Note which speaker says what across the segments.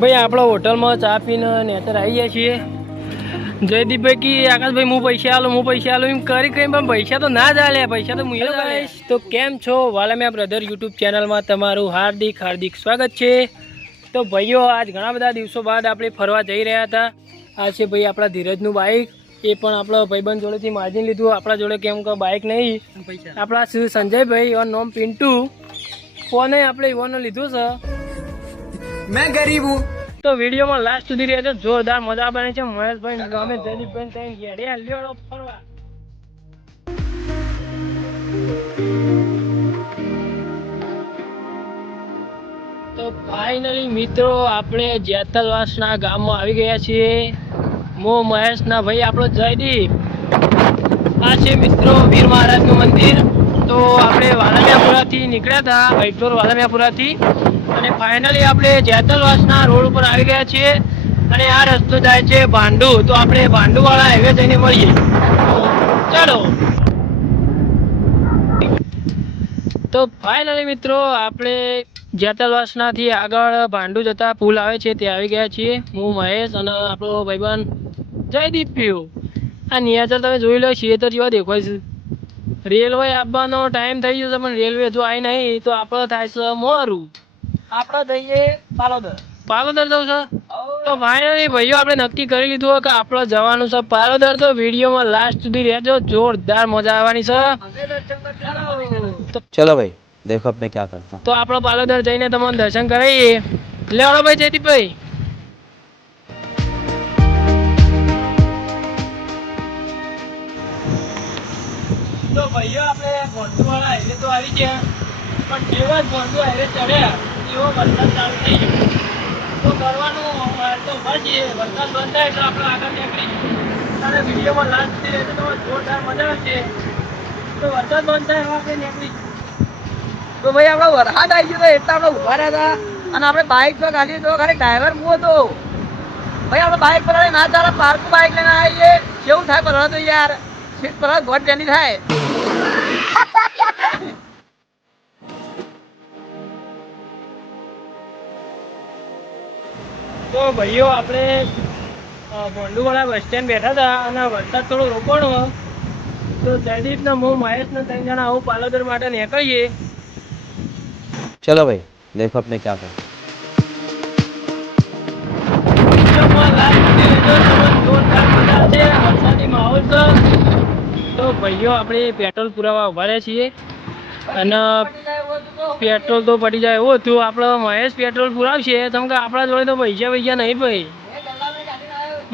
Speaker 1: ભાઈ આપણે હોટલમાં ચા પીને નેતર આવી ગયા છીએ. જયદીપભાઈ કે આકાશભાઈ હું પૈસા આલો હું પૈસા આલો એમ કરી કરી પણ પૈસા તો ના જ આલ્યા પૈસા તો હું તો કેમ છો? વાલામ્યા બ્રધર યુટ્યુબ ચેનલમાં તમારું હાર્દિક હાર્દિક સ્વાગત છે. તો ભાઈઓ આજ ઘણા બધા દિવસો બાદ આપણે ફરવા જઈ રહ્યા હતા. આ છે ભાઈ આપણા ધીરજનું બાઇક એ પણ આપણા ભાઈબંધ જોડેથી માર્જિન લીધું. આપણા જોડે કેમ કે બાઇક નહીં. આપણા સંજયભાઈ એવાનું નોમ પિન્ટુ. ફોને આપણે યુવાનો લીધું છે.
Speaker 2: मैं गरीब हूँ
Speaker 1: તો વિડીયોમાં લાસ્ટ સુધી રહેજો જોરદાર મજા બને છે મહેશભાઈ ગમે જયદીપભાઈ ત્રણ ઘેડિયા લ્યોડો ફરવા તો ફાઇનલી મિત્રો આપણે જેતલવાસના ગામમાં આવી ગયા છીએ મો મહેશના ભાઈ આપણો જયદીપ આ છે મિત્રો વીર મહારાજનું મંદિર તો આપણે વાલમિયાપુરાથી નીકળ્યા હતા વૈફ્લોર વાલમિયાપુરાથી. અને ફાઇનલી આપણે જેતલવાસના રોડ ઉપર આવી ગયા છીએ. અને આ રસ્તો જાય છે ભાંડુ. તો આપણે ભાંડુવાળા હાઈવે જઈને મળીએ. ચાલો. તો ફાઇનલી મિત્રો, આપણે જેતલવાસનાથી આગળ ભાંડુ જતા પુલ આવે છે તે આવી ગયા છીએ. હું મહેશ અને આપણો ભાઈબંધ જયદીપ પીઓ આ નિયાચર તમે જોઈ લો છીએ તો જેવા દેખાય છે. રેલવે આવવાનો ટાઈમ થઈ ગયો પણ રેલવે જો આવી નહીં તો આપણે થાય છે મોરું. આપણે થઈએ પાલોદર. પાલોદર જવું છે? તો ફાઇનલી ભાઈઓ આપણે નક્કી કરી લીધું કે આપણે જવાનું છે પાલોદર તો વિડીયોમાં લાસ્ટ સુધી રહેજો. જોરદાર મજા આવવાની છે.
Speaker 3: ચલો ભાઈ દેખો મેં ક્યાં કરતા.
Speaker 1: તો આપણે પાલોદર જઈને તમને દર્શન કરાવીએ. લેવડો ભાઈ જયદીપભાઈ. તો ભાઈઓ, આપણે ગોંડુવાળા હાઈવે તો આવી ગયા. પણ જેવા જ હાઈવે ચડ્યા, એવો વરસાદ ચાલુ થઈ તો કરવાનું તો બચીએ વરસાદ બંધ થાય તો આપણે આગળ નીકળી અને વિડીયોમાં લાસ્ટ છે, એટલે તો જોરદાર મજા આવશે. તો વરસાદ બંધ થાય એવા આપણે
Speaker 2: તો ભાઈ, આપણે વરસાદ આવી ગયો એટલે આપણે ઊભા રહ્યા હતા. અને આપણે બાઇક પર ગાડી તો ખાલી ડ્રાઈવર હું હતો. ભાઈ, આપણે બાઇક પર ના ચાલે પાર્ક બાઇક લઈને આવીએ. કેવું થાય પર તો યાર. સીટ પર ગોટ પેલી થાય
Speaker 1: તો ભાઈઓ આપણે અ, ભોંડુવાળા બસ સ્ટેન્ડ બેઠા હતા અને વરસાદ થોડો રોકવાનો તો જયદીપને હું મહેશને ત્રણ જણા આવું પાલોદર માટે નીકળીએ
Speaker 3: चलो भाई देखो अब मैं क्या करता हूँ
Speaker 1: વિડીયોમાં last સુધી રહેજો, તમને જોરદાર મજા આવશે. વરસાદી માહોલ છે. તો ભાઈઓ, આપણે પેટ્રોલ પુરાવા ઊભા છીએ. અને પેટ્રોલ તો પડી જાય એવું હતું. આપણે મહેશ પેટ્રોલ પુરાવશે. તમે કે આપણા જોડે તો પૈસા પૈસા નહીં ભાઈ.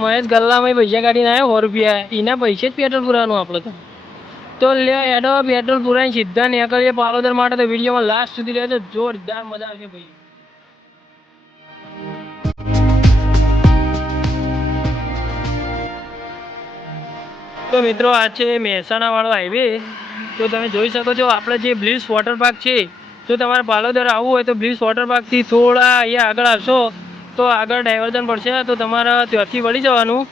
Speaker 1: મહેશ ગલ્લામાં પૈસા કાઢીને આવ્યો સો રૂપિયા. એના પૈસે જ પેટ્રોલ પુરાવાનું આપણે તો. તો લે એડો પેટ્રોલ પુરાઈને સીધા નીકળીએ પાલોદર માટે તો વિડીયોમાં લાસ્ટ સુધી રહેજો. જોરદાર મજા આવશે ભાઈ. તો મિત્રો આ છે મહેસાણાવાળો હાઈવે તો તમે જોઈ શકો છો, આપણે જે બ્લીસ વોટર પાર્ક છે, જો તમારે પાલોદર આવવું હોય તો બ્લીસ વોટર પાર્કથી થોડા અહીંયા આગળ આવશો. તો આગળ ડાયવર્ઝન પડશે, તો તમારે ત્યાંથી વળી જવાનું.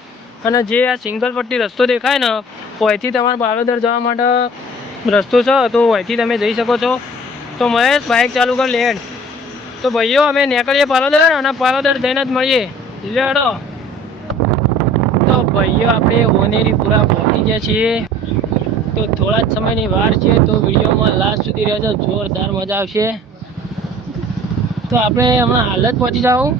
Speaker 1: અને જે આ સિંગલ પટ્ટી રસ્તો દેખાય ને અહીંથી તમારે પાલોદર જવા માટે રસ્તો છે, તો અહીંથી તમે જઈ શકો છો. તો મહેશ બાઇક ચાલુ કર લેડ તો ભાઈઓ, અમે નીકળીએ પાલોદર અને પાલોદર જઈને જ મળીએ. લેડો ભાઈઓ, આપણે ઓનેરી પૂરા પહોંચી ગયા છીએ. તો થોડા જ સમયની વાર છે, તો વિડીયોમાં લાસ્ટ સુધી રહેજો, જોરદાર મજા આવશે. તો આપણે હમણાં હાલ જ પહોંચી જાઉં.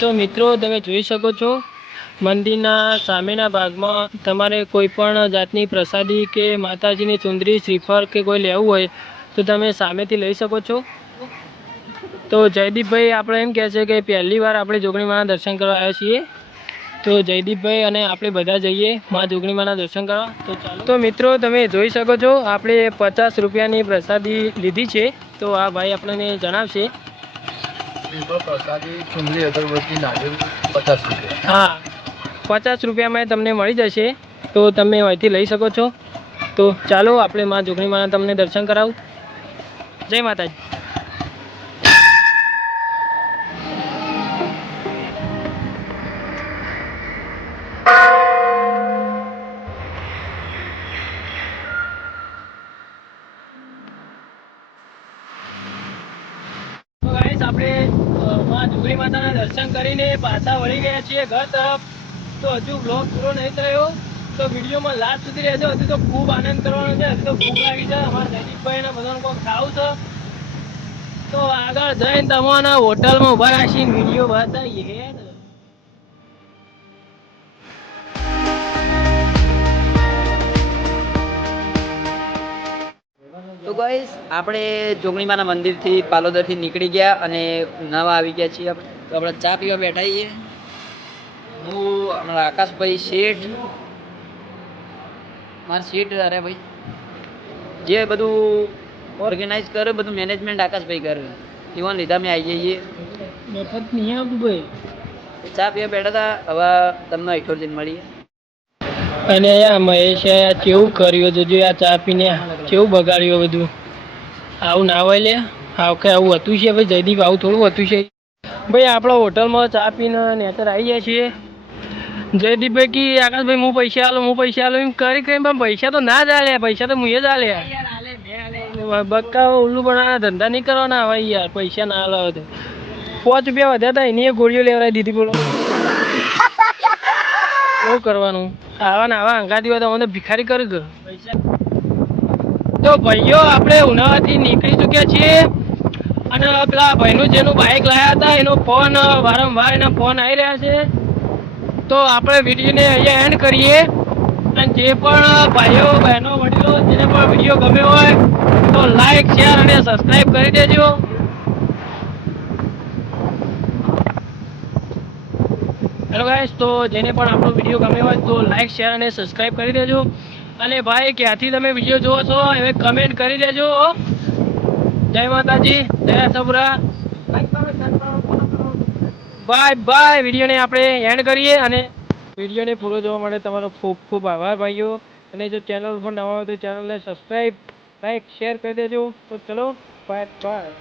Speaker 1: તો મિત્રો, તમે જોઈ શકો છો મંદિરના સામેના ભાગમાં તમારે કોઈ પણ જાતની પ્રસાદી કે માતાજીની ચુંદરી શ્રીફળ કે કોઈ લેવું હોય તો તમે સામેથી લઈ શકો છો. તો જયદીપભાઈ આપણે એમ કહે છે કે પહેલી વાર આપણે જોગણીમાના દર્શન કરવા આવ્યા છીએ. તો જયદીપભાઈ અને આપણે બધા જઈએ મા જોગણીમાના દર્શન કરવા. તો ચાલો. તો મિત્રો તમે જોઈ શકો છો આપણે પચાસ રૂપિયાની પ્રસાદી લીધી છે. તો આ ભાઈ આપણને જણાવશે.
Speaker 2: પ્રસાદી ચુંદડી અગરબત્તી નાગર પચાસ રૂપિયા.
Speaker 1: હા. પચાસ રૂપિયામાં તમને મળી જશે. તો તમે અહીંથી લઈ શકો છો. તો ચાલો આપણે માં જોગણી માના તમને દર્શન કરાવું. જય માતાજી. આપણે મા જોગણી માતાના દર્શન કરીને પાછા વળી ગયા છીએ ઘર તરફ. તો હજુ બ્લોગ પૂરો નહીં થયો, તો વિડીયોમાં લાસ્ટ સુધી રહેજો. હજુ તો ખૂબ આનંદ કરવાનો છે. હજુ તો ભૂખ લાગી છે. અમારા જયદીપભાઈ ને બધાને કોઈ ખાવું છે? તો આગળ જઈને તમારા હોટલમાં ઊભા રાખીને વીડિયો બતાવીએ.
Speaker 2: તો ગાઈસ આપણે જોગણીમાના મંદિરથી પાલોદરથી નીકળી ગયા અને નવા આવી ગયા છીએ. તો આપણે ચા પીવા બેઠા છીએ. હું અમારા આકાશભાઈ શેઠ. મારા શેઠ અરે ભાઈ. જે બધું ઓર્ગેનાઇઝ કરે બધું મેનેજમેન્ટ આકાશભાઈ કરે. ઇવન લીધા મેં આવી જઈએ
Speaker 1: મફત નહીં આવતું ભાઈ.
Speaker 2: ચા પીવા બેઠા હતા હવે તમને અઠોર મળીએ.
Speaker 1: અને આ મહેશે આ કેવું કર્યું હતું જો આ ચા પીને કેવું બગાડ્યું બધું. આવું ના હોય લે. આવું કે આવું હતું છે ભાઈ જયદીપ આવું થોડું હતું છે. ભાઈ આપણા હોટલમાં ચા પીને નેતર આવી જાય છીએ. જયદીપભાઈ કી આકાશભાઈ હું પૈસા આલો હું પૈસા આલો એમ કરી કરી પણ પૈસા તો ના જ આલ્યા પૈસા તો હું જ આલ્યા બક્કા ઉલ્લુ બનાવવાના ધંધા નહીં કરવાના હવે યાર પૈસા ના આલો તો. પાંચ રૂપિયા વધ્યા હતા એની ગોળીઓ લેવડાવી દીધી બોલો. શું કરવાનું. આવા ને આવા અંગાતી હોય તો મને ભિખારી કરી ગયો તો ભાઈઓ આપણે ઉનાળાથી નીકળી ચૂક્યા છીએ. અને પેલા ભાઈનું જેનું બાઇક લાવ્યા હતા એનો ફોન વારંવાર એના ફોન આવી રહ્યા છે. તો આપણે વિડીયોને અહીંયા એન્ડ કરીએ. અને જે પણ ભાઈઓ, બહેનો, વડીલો, જેને પણ વીડિયો ગમ્યો હોય, તો લાઈક શેર અને સબસ્ક્રાઈબ કરી દેજો. હેલો ગાઈસ તો જેને પણ આપણો વીડિયો ગમ્યો હોય, તો લાઈક શેર અને સબસ્ક્રાઈબ કરી દેજો. અને ભાઈ, ક્યાંથી તમે વીડિયો જોવો છો એ કમેન્ટ કરી દેજો જય માતાજી, જય સબરા. બાય બાય વિડીયોને આપણે એન્ડ કરીએ અને વિડીયોને પૂરો જોવા માટે તમારો ખૂબ ખૂબ આભાર ભાઈઓ. અને જો ચેનલ પર નવા હોય તો ચેનલને સબસ્ક્રાઈબ લાઈક શેર કરી દેજો. તો ચલો બાય બાય